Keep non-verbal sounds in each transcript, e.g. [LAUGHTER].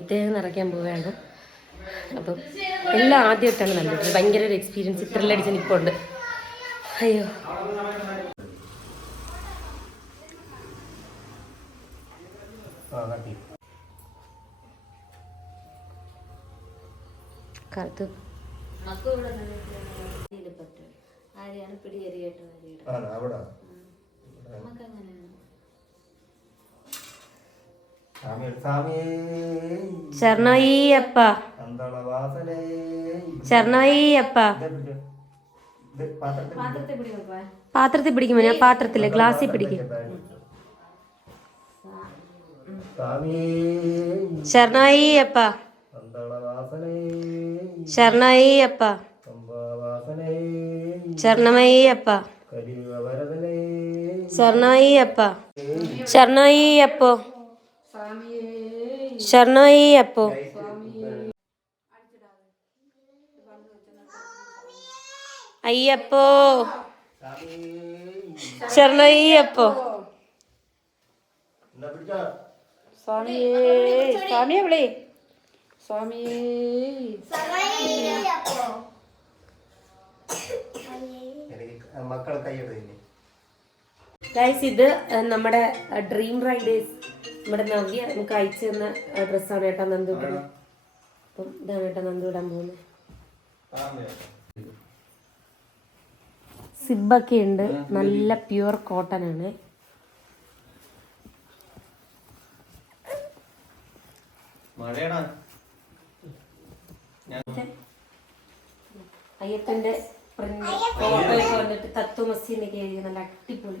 നെയ്ത്തേ നിറയ്ക്കാൻ പോവുകയാണ്. അപ്പം എല്ലാം ആദ്യമായിട്ടാണ് നല്ലത് ഭയങ്കര ഒരു എക്സ്പീരിയൻസ് ത്രില്ലടിച്ച് നിൽപ്പുണ്ട്. അയ്യോ. കാലത്ത് ആരെയാണ് പിടിയേറിയിട്ട് പാത്രത്തിൽ പാത്രത്തെ പിടി വെക്കുവാ പാത്രത്തിൽ പിടിക്കുമോ ഞാൻ പാത്രത്തിൽ ഗ്ലാസ്സിൽ പിടിക്കും. സ്വാമിയേ. ശരണോയി അപ്പ അന്തളവാസനേ ശരണോയി ശരണമയി അപ്പ. അയ്യപ്പോ. ശരണോയി അപ്പോ. സ്വാമിയേ സ്വാമിയെ വിളി. സ്വാമിയേ. മക്കളെ കൈയെടുത്തില്ലേ ഗൈസ് ഇത് നമ്മുടെ ഡ്രീം റൈഡേഴ്സ് നമ്മുടെ നവ്യ നമുക്ക് അയച്ചു തന്ന ഡ്രസ്സാണ് കേട്ടോ നന്ദു ഇടുന്നത് അപ്പം ഇതാണ് കേട്ടോ നന്ദു ഇടാൻ പോകുന്നത്. സിബൊക്കെ ഉണ്ട്. നല്ല പ്യുവർ കോട്ടൺ ആണ്. അയ്യപ്പന്റെ പ്രിന്റ് ഫോട്ടോയൊക്കെ വന്നിട്ട് തത്വമസി എന്നൊക്കെ എഴുതിയ നല്ല അടിപൊളി.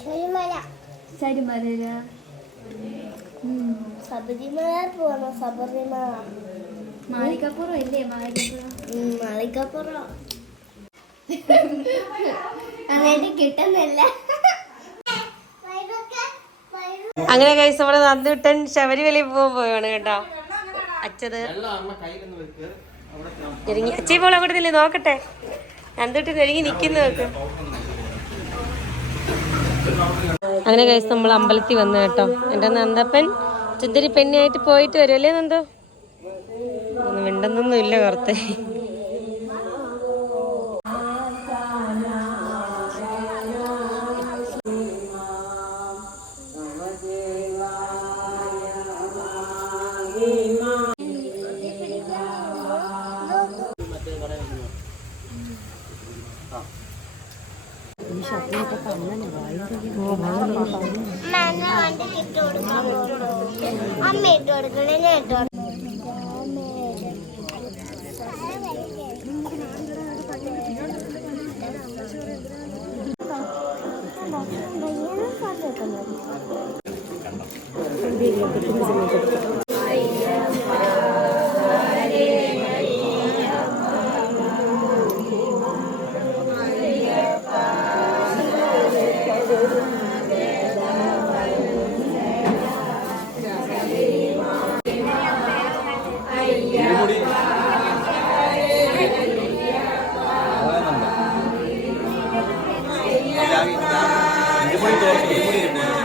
ശരിമല ശബരിമല ശബരിമല മാളികപ്പുറം മാളികപ്പുറം? [LAUGHS] അങ്ങനെ കിട്ടുന്നില്ല. അങ്ങനെ കൈസ് നമ്മുടെ നന്ദുട്ടൻ ശബരിമലയിൽ പോകാൻ പോവാണ് കേട്ടോ. അച്ഛത് അമ്മ ഒരുങ്ങി അച്ഛൻ ഇപ്പോൾ അങ്ങോട്ട് നോക്കട്ടെ. നന്ദുട്ടൻ ഒരുങ്ങി നിൽക്കുന്നു നോക്ക്. അങ്ങനെ കഴിച്ച് നമ്മൾ അമ്പലത്തിൽ വന്നു കേട്ടോ. എന്റെ നന്ദപ്പൻ ചുന്ദരി പെണ്ണിയായിട്ട് പോയിട്ട് വരും അല്ലേ നന്ദു? ഒന്നും മിണ്ടുന്നൊന്നും ഇല്ല പുറത്ത്. കൊടുക്കാൻ അമ്മ ഇട്ട് കൊടുക്കണേ ഞാൻ ഇട്ട് ದಾರಿ ಇದುಮುಡಿ ತೋರಿಸಿ ಇದುಮುಡಿ ಇರ್ಬೋದು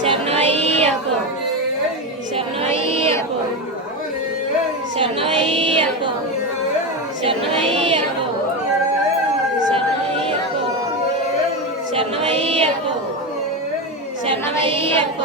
ಶರಣಯ್ಯಪ್ಪೋ ಶರಣಯ್ಯಪ್ಪೋ ಶರಣಯ್ಯಪ್ಪೋ ಶರಣಯ್ಯಪ್ಪೋ ಶರಣಯ್ಯಪ್ಪೋ ಶರಣಯ್ಯಪ್ಪೋ ಶರಣಯ್ಯಪ್ಪ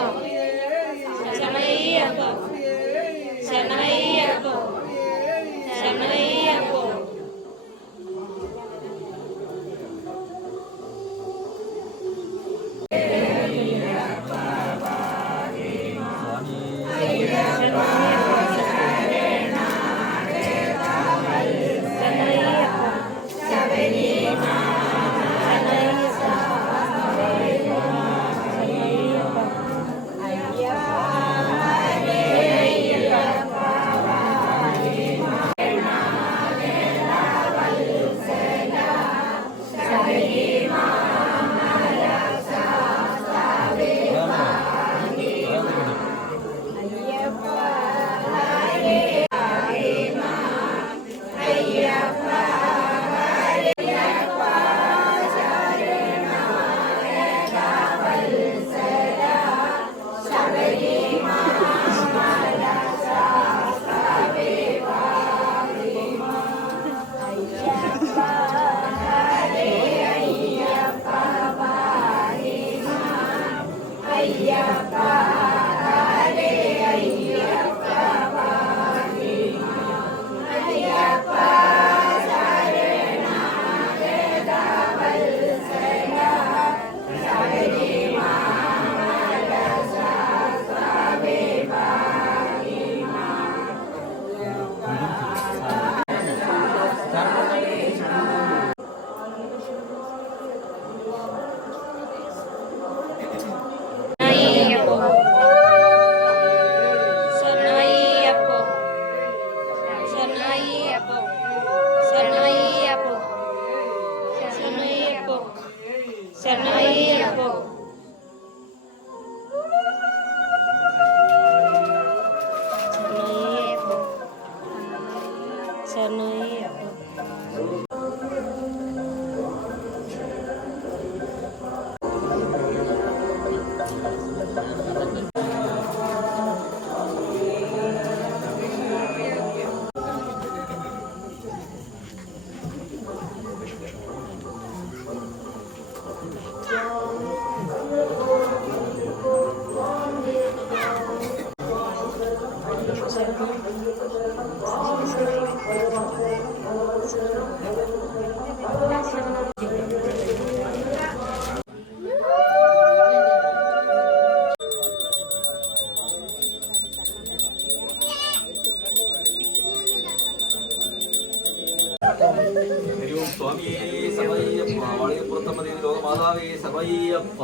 മാതാവേശവയ്യപ്പ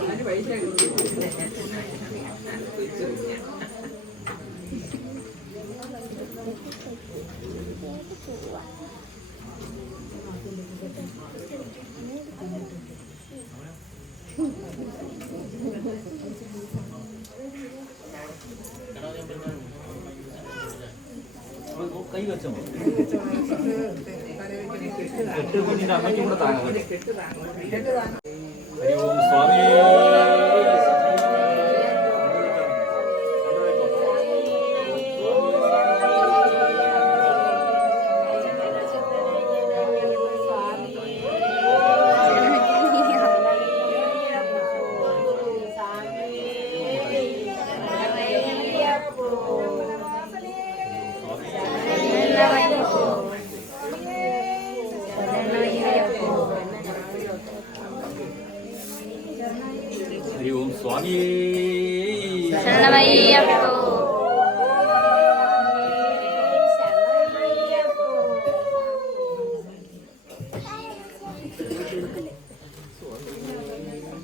അതിന് പൈസ കൈ വെച്ചോ എട്ട് കുഞ്ഞിന്റെ അമ്മയ്ക്കും കൂടെ താങ്ങാൻ ഹരി ഓം സ്വാമിയേ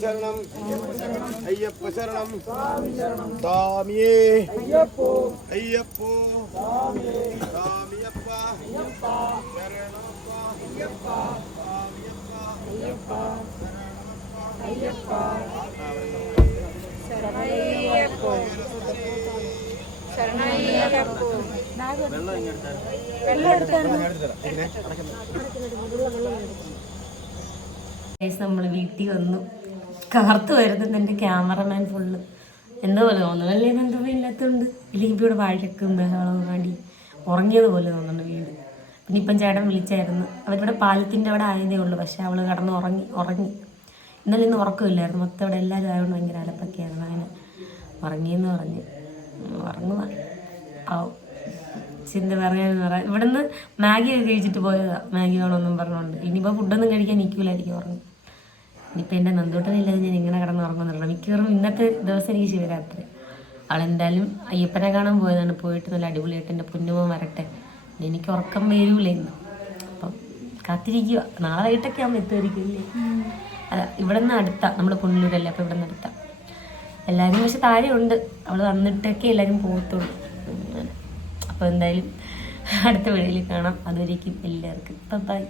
ശരണം അയ്യപ്പ ശരണം. സ്വാമിയേ. അയ്യപ്പോ. അയ്യപ്പോ. സ്വാമിയപ്പ. ശരണപ്പ അയ്യപ്പ. സ്വാമിയപ്പ. നമ്മൾ വീട്ടിൽ വന്നു. കാർത്തു വരുന്നത് എന്റെ ക്യാമറമാൻ ഫുള്ള്. എന്തോ പോലെ തോന്നുന്നു അല്ലേ? എന്തോ ഇല്ലാത്തതുകൊണ്ട് ഇല്ലെങ്കിൽ ഇവിടെ വഴക്കും ബഹളവും വേണ്ടി ഉറങ്ങിയത് പോലെ തോന്നുന്നുണ്ട് വീട്. പിന്നെ ഇപ്പം ചേട്ടൻ വിളിച്ചായിരുന്നു. അവരിവിടെ പാലത്തിന്റെ അവിടെ ആയതേ ഉള്ളൂ. പക്ഷെ അവൾ കടന്ന് ഉറങ്ങി ഉറങ്ങി. ഇന്നലെ ഇന്ന് ഉറക്കമില്ലായിരുന്നു. മൊത്തം ഇവിടെ എല്ലാവരും ആയതുകൊണ്ട് ഭയങ്കര അലപ്പൊക്കെയായിരുന്നു. അങ്ങനെ ഉറങ്ങിയെന്ന് പറഞ്ഞ് ഉറങ്ങുക ആവും ചിന്ത പറയാന്ന് പറയാം ഇവിടുന്ന് മാഗി ഒക്കെ കഴിച്ചിട്ട് പോയതാ. മാഗി വേണമെന്നും പറഞ്ഞുകൊണ്ട്. ഇനിയിപ്പോൾ ഫുഡൊന്നും കഴിക്കാൻ നിൽക്കില്ലായിരിക്കും ഉറങ്ങും. ഇനിയിപ്പോൾ എന്റെ നന്ദൂട്ടനില്ലാതെ ഞാൻ ഇങ്ങനെ കിടന്ന് ഉറങ്ങുന്നുള്ളൂ. മിക്കവാറും ഇന്നത്തെ ദിവസം എനിക്ക് ശിവരാത്രി അവളെന്തായാലും അയ്യപ്പനെ കാണാൻ പോയതാണ് പോയിട്ട് നല്ല അടിപൊളിയായിട്ട് എന്റെ പുന്നുമോ വരട്ടെ. എനിക്ക് ഉറക്കം വരൂല ഇന്ന്. അപ്പം കാത്തിരിക്കുക. നാളെ വൈകിട്ടൊക്കെ ആകുമ്പോൾ എത്തുമായിരിക്കില്ലേ അല്ല ഇവിടെ നിന്ന് അടുത്താ. നമ്മുടെ കുണ്ണൂരല്ലേ അപ്പോൾ ഇവിടെ നിന്ന് അടുത്താ. എല്ലാവരും പക്ഷെ താഴെ ഉണ്ട് അവൾ വന്നിട്ടൊക്കെ എല്ലാവരും പോകത്തുള്ളൂ. അപ്പോൾ എന്തായാലും അടുത്ത വീഡിയോയിൽ കാണാം. അതുവരേക്കും എല്ലാവർക്കും. ബൈ